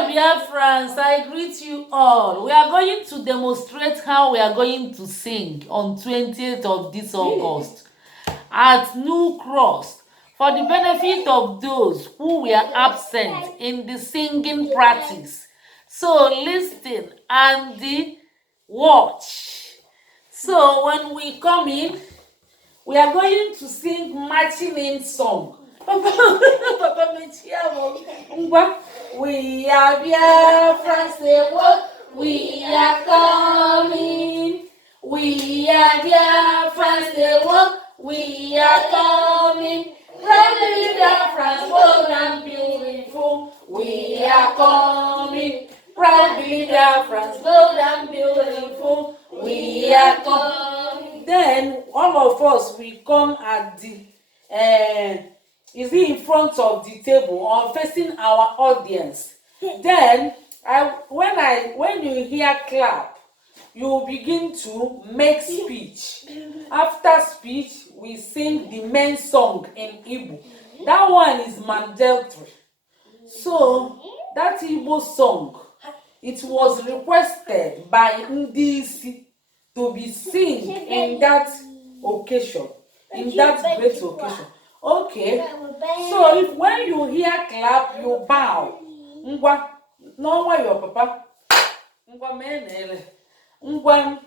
Hello, dear friends. I greet you all. We are going to demonstrate how we are going to sing on 20th of this August at New Cross for the benefit of those who were absent in the singing practice. So listen and watch. So when we come in, we are going to sing marching in song. Papa Ngwa, we are Biafra, say what? We are coming. We are Biafra, say what? We are coming. Proudly Biafra, bold and beautiful. We are coming. Proudly Biafra, bold and beautiful. We are coming. Then all of us will come at the is it in front of the table or facing our audience. Then when you hear clap, you begin to make speech. After speech, we sing the main song in Igbo. That one is mandatory. So that Igbo song, it was requested by Ndisi to be sing in that occasion, in that great occasion. Okay, so if when you hear clap, you bow. Ngwa, no why your papa. Ngwa menele. Ngwa,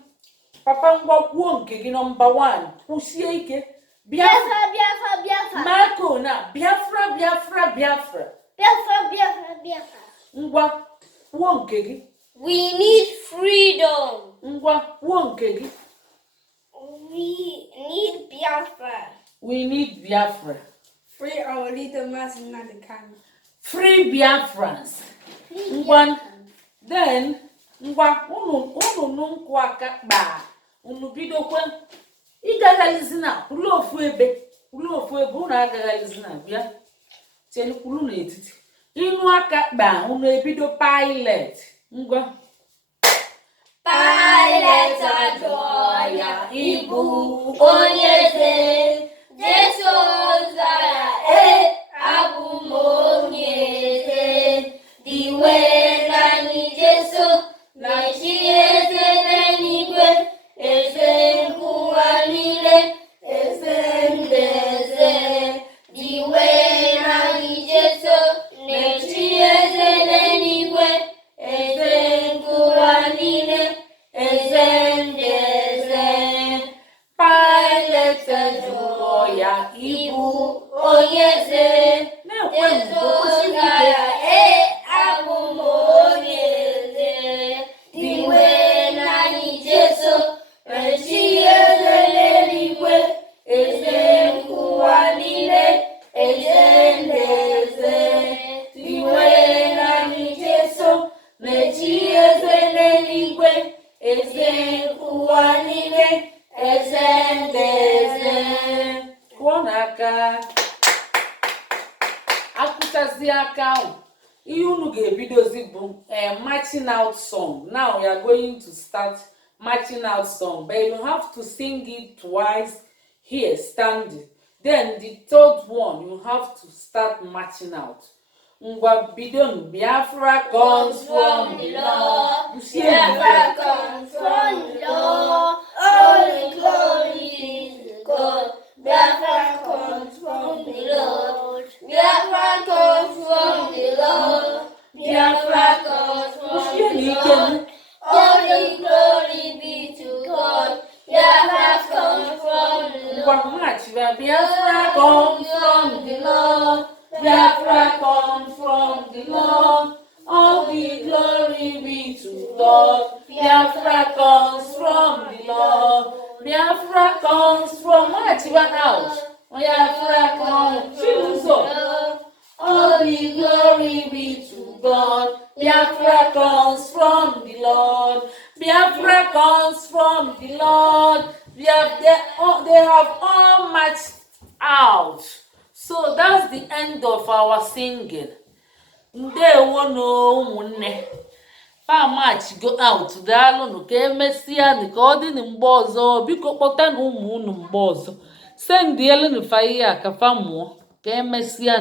papa ngwa kwuo nke gị number 1. Kwụsie ike. Biafra, Biafra, Biafra. Marco na Biafra, Biafra, Biafra. Biafra, Biafra, Biafra. Ngwa, kwuo nke gị. We need freedom. Ngwa, kwuo nke gị. We need Biafra. We need Biafra. Free our leader, Mazi Nnamdi Kanu. Free Biafrans. Ngwa, then, ngwa, unu nkwu aka kpaa. Unu bidokwe. Ịgagalizina, kwulu ofu ebe, unu agagalizina, bịa. Tieni kwulu n'etiti. Inu aka kpaa, unu ebido pilot. Ngwa. Pilot ajọ ya ibu onye eze. Jesu zara abụ m onye eze. Diwe naanị Jesu na chi eze n'eluigwe. Eze nke ụwa niile, eze ndị eze. Diwe naanị Jesu na chi eze n'eluigwe. Eze nke ụwa niile, eze ndị eze. Pilot jụrụ ya Ibu onye eze. Jesu zara abụ m onye eze. Diwe naanị Jesu na chi eze n'eluigwe. Eze nke ụwa niile, eze ndị eze. Diwe naanị Jesu na chi eze n'eluigwe. Eze nke ụwa niile, eze ndị eze. Kwụọ n'aka. Akụchazi aka ahụ. Ihe unu ga-ebidozi bụ marching out song. Now we are going to start marching out song, but you have to sing it twice here standing. Then the third one you have to start marching out. Ngwa bidon. Biafra comes from the Lord. Biafra comes from the Lord. All the glory is to God. Biafra comes from the Lord. Biafra comes from the Lord. Biafra comes from the Lord. All the glory be to God. Biafra comes from the Lord. Ngwa march. Biafra comes from the Lord. Biafra comes from the Lord. All the glory be to God. Biafra comes from the Lord. Biafra comes from Machiba house. Biafra comes from the Lord. All the glory be to God. Biafra comes from the Lord. Biafra comes from the Lord. They have all marched out. So that's the end of our singing. Ndewo no ụmụnne. Pa march go out. Daalụnụ ka emesịa ka ọ dị na mgbe ọzọ. Biko kpọta na ụmụ unu mgbe ọzọ. Send yelụ fa ihe a ka fa mụọ ka emesịa.